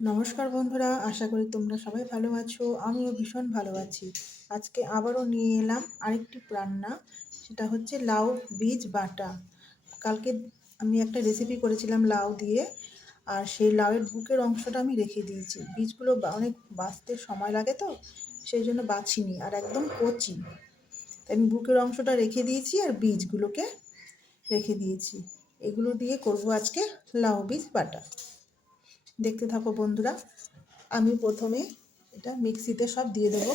নমস্কার বন্ধুরা, আশা করি তোমরা সবাই ভালো আছো, আমিও ভীষণ ভালো আছি। আজকে আবারও নিয়ে এলাম আরেকটি রান্না, সেটা হচ্ছে লাউ বীজ বাটা। কালকে আমি একটা রেসিপি করেছিলাম লাউ দিয়ে, আর সেই লাউয়ের বুকের অংশটা আমি রেখে দিয়েছি। বীজগুলো অনেক বাঁচতে সময় লাগে তো, সেই জন্য বাছিনি, আর একদম কচি আমি বুকের অংশটা রেখে দিয়েছি আর বীজগুলোকে রেখে দিয়েছি। এগুলো দিয়ে করব আজকে লাউ বীজ বাটা। দেখতে থাকো বন্ধুরা, আমি প্রথমে এটা মিক্সিতে সব দিয়ে দেবো।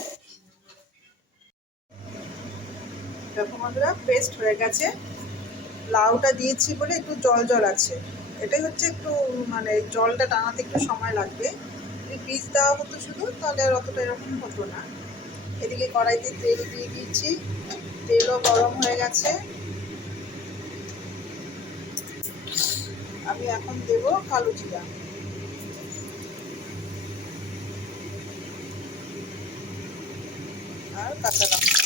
দেখো বন্ধুরা পেস্ট হয়ে গেছে। লাউটা দিয়েছি বলে একটু জল জল আছে। এটাই হচ্ছে একটু মানে জলটা টানাতে একটু সময় লাগবে। যদি বীজ দেওয়া হতো শুধু, তাহলে আর অতটা এরকম হতো না। এদিকে কড়াইতে তেল দিয়ে দিচ্ছি তেলও গরম হয়ে গেছে। আমি এখন দেব কালো জিরা। আর কাঁচা লঙ্কা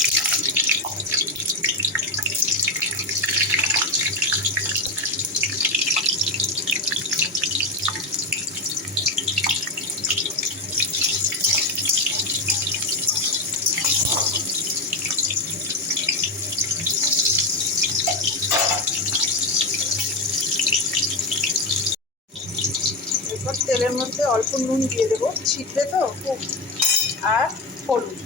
এরপর তেলের মধ্যে অল্প নুন দিয়ে দেবো, ছিটলে তো খুব আর হলুদ।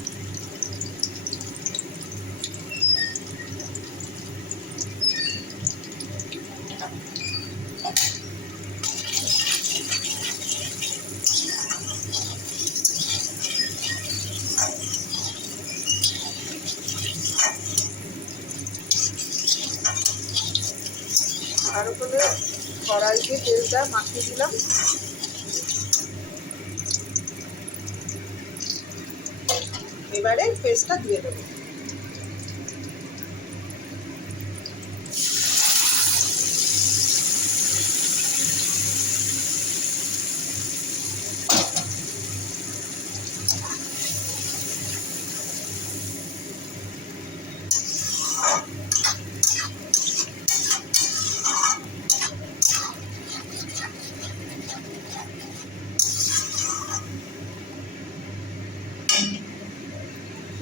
আর ওখানে কড়াইতে তেলটা মাখিয়ে দিলাম। এবারে পেস্টটা দিয়ে দেবো।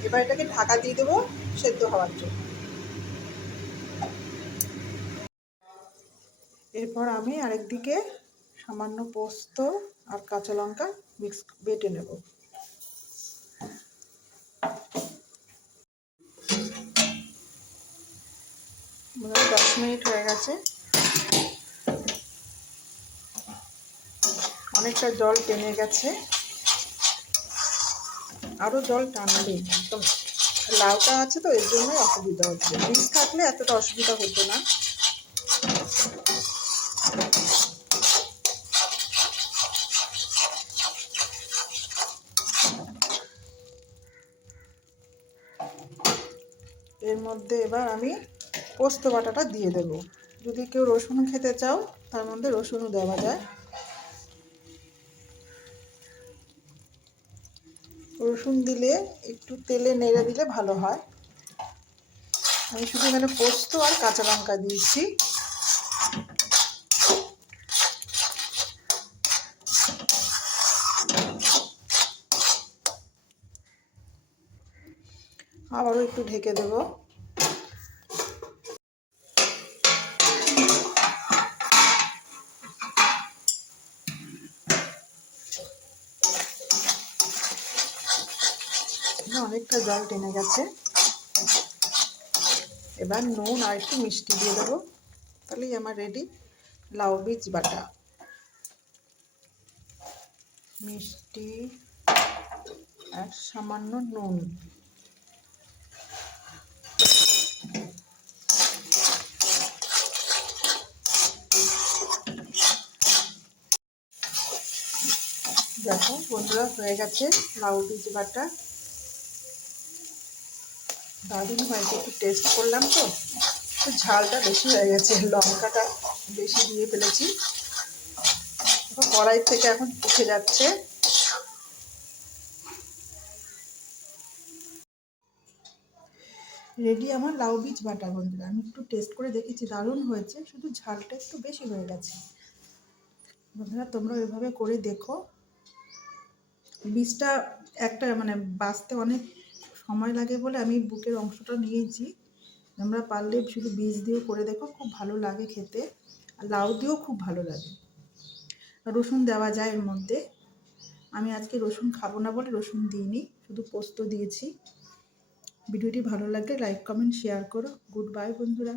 এবার এটাকে ঢাকা দিয়ে দেবো সেদ্ধ হওয়ার জন্য। এরপর আমি আরেকদিকে সামান্য পোস্ত আর কাঁচা লঙ্কা মিক্স বেটে নেব। দশ মিনিট হয়ে গেছে। অনেকটা জল টেনে গেছে। আরও জল টানবে একদম। লাউটা আছে তো, এর জন্যই অসুবিধা হচ্ছে। বীজ থাকলে এতটা অসুবিধা হতো না। এর মধ্যে এবার আমি পোস্ত বাটাটা দিয়ে দেবো। যদি কেউ রসুন খেতে চাও, তার মধ্যে রসুনও দেওয়া যায়। রসুন দিলে একটু তেলে নেড়ে দিলে ভালো হয়। আমি শুধু এখানে পোস্ত আর কাঁচা লঙ্কা দিয়েছি। আবারও একটু ঢেকে দেবো। অনেকটা জল টেনে গেছে। এবার নুন আর একটু মিষ্টি দিয়ে দেবো। তাহলেই আমার রেডি লাউ বীজ বাটা। মিষ্টি আর সামান্য নুন। দেখো, বন্ধুরা হয়ে গেছে লাউ বীজ বাটা। দারুণ হয়েছে একটু টেস্ট করলাম তো ঝালটা বেশি হয়ে গেছে, লঙ্কাটা বেশি দিয়ে ফেলেছি। কড়াই থেকে এখন উঠে যাচ্ছে। রেডি আমার লাউ বীজ বাটা, বন্ধুরা। আমি একটু টেস্ট করে দেখেছি, দারুণ হয়েছে। শুধু ঝালটা একটু বেশি হয়ে গেছে। বন্ধুরা তোমরা ওইভাবে করে দেখো। বীজটা একটা মানে বাঁচতে অনেক সময় লাগে বলে আমি বুকের অংশটা নিয়েছি। আমরা পারলে শুধু বীজ দিয়েও করে দেখো, খুব ভালো লাগে খেতে। আর লাউ দিয়েও খুব ভালো লাগে। রসুন দেওয়া যায় এর মধ্যে। আমি আজকে রসুন খাব না বলে রসুন দিইনি, শুধু পোস্ত দিয়েছি। ভিডিওটি ভালো লাগলে লাইক, কমেন্ট, শেয়ার করো। গুড বাই বন্ধুরা।